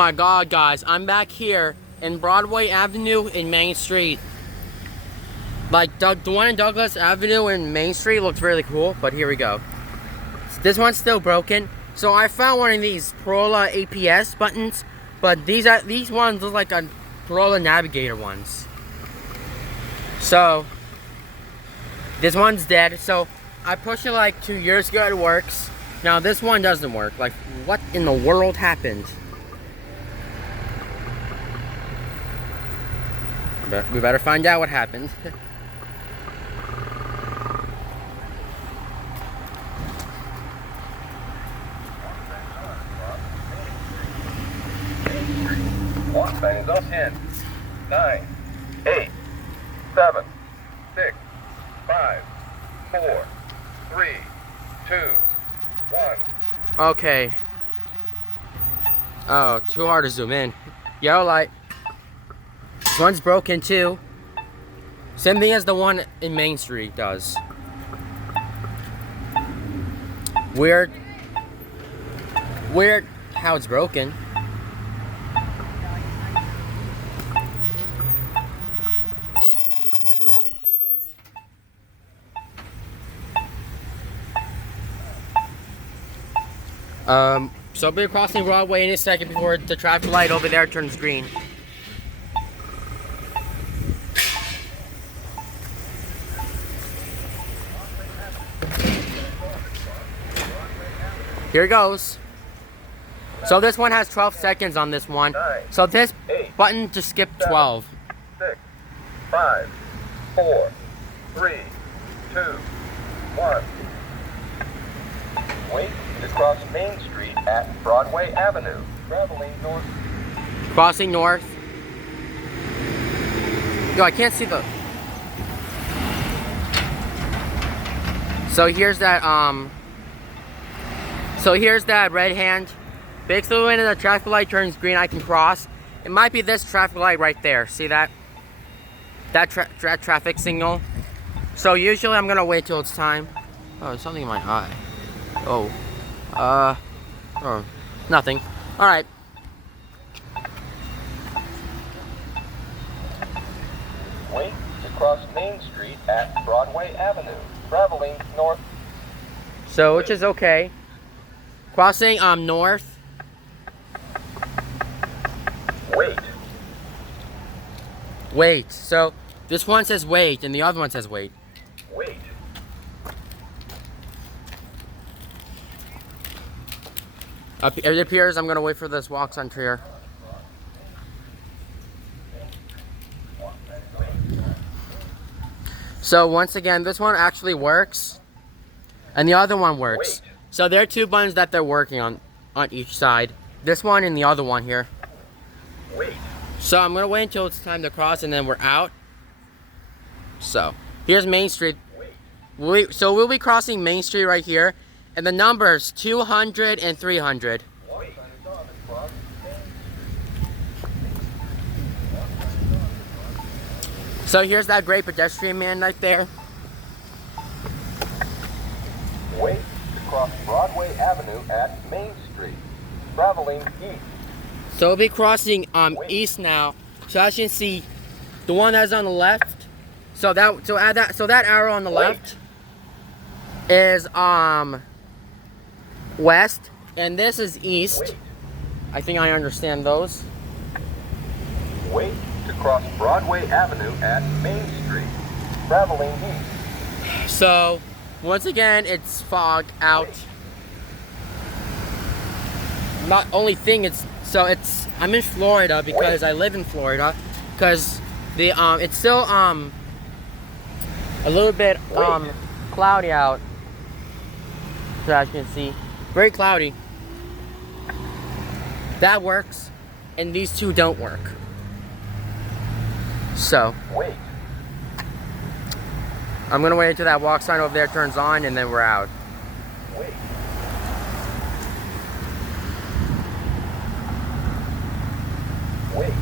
my god, guys, I'm back here in Broadway Avenue in Main Street. Like, the one in Douglas Avenue in Main Street looks really cool, but here we go. This one's still broken. So I found one of these Corolla APS buttons, but these ones look like a Corolla Navigator ones. So this one's dead. So I pushed it like 2 years ago, it works. Now this one doesn't work. Like, what in the world happened? We better find out what happened. Walk bangs up 10, 9, 8, 7, 6, 5, 4, 3, 2, 1. Okay. Oh, too hard to zoom in. Yellow light. This one's broken too. Same thing as the one in Main Street does. Weird how it's broken. So I'll be crossing Broadway in a second before the traffic light over there turns green. Here it goes. So this one has 12 seconds on this one. So this button just skipped 12. 6, 5, 4, 3, 2, 1. Wait to cross Main Street at Broadway Avenue, traveling north. Crossing north. Yo, I can't see the... So here's that red hand. Basically when the traffic light turns green, I can cross. It might be this traffic light right there. See that? That traffic signal. So usually I'm gonna wait till it's time. Oh, there's something in my eye. Oh. Oh, nothing. Alright. Wait to cross Main Street at Broadway Avenue, traveling north. So, which is okay. Crossing north. Wait. So this one says wait and the other one says wait. Wait. It appears I'm gonna wait for this walk sign here. So once again, this one actually works, and the other one works. Wait. So there are two buttons that they're working on each side. This one and the other one here. Wait. So I'm gonna wait until it's time to cross, and then we're out. So here's Main Street. So we'll be crossing Main Street right here, and the numbers 200 and 300. Wait. So here's that great pedestrian man right there. Wait to cross Broadway Avenue at Main Street, traveling east. So we'll be crossing east now. So as you can see, the one that's on the left. So that arrow on the left is west, and this is east. Wait. I think I understand those. Wait to cross Broadway Avenue at Main Street, traveling east. So once again, it's fog out. Not only thing I'm in Florida because I live in Florida, because it's still a little bit cloudy out. So as you can see, very cloudy. That works, and these two don't work. So Wait. I'm gonna wait until that walk sign over there turns on, and then we're out. Wait. Wait.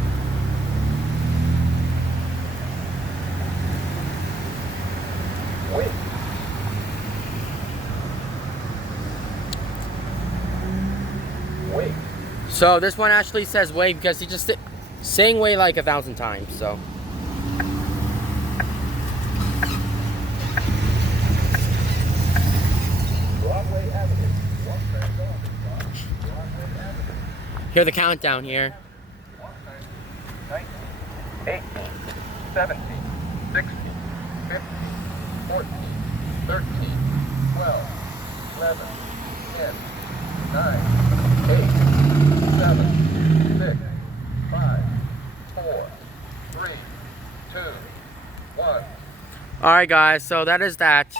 Wait. Wait. So this one actually says wait because he just saying wait like 1,000 times. So. Broadway Avenue. One turn north across Broadway Avenue. Hear the countdown here. 19, 18, 17, 16, 15, 14, 13, 12, 11, 10, 9, 8, 7, 6, 5, 4, 3, 2, 1. Alright guys, so that is that.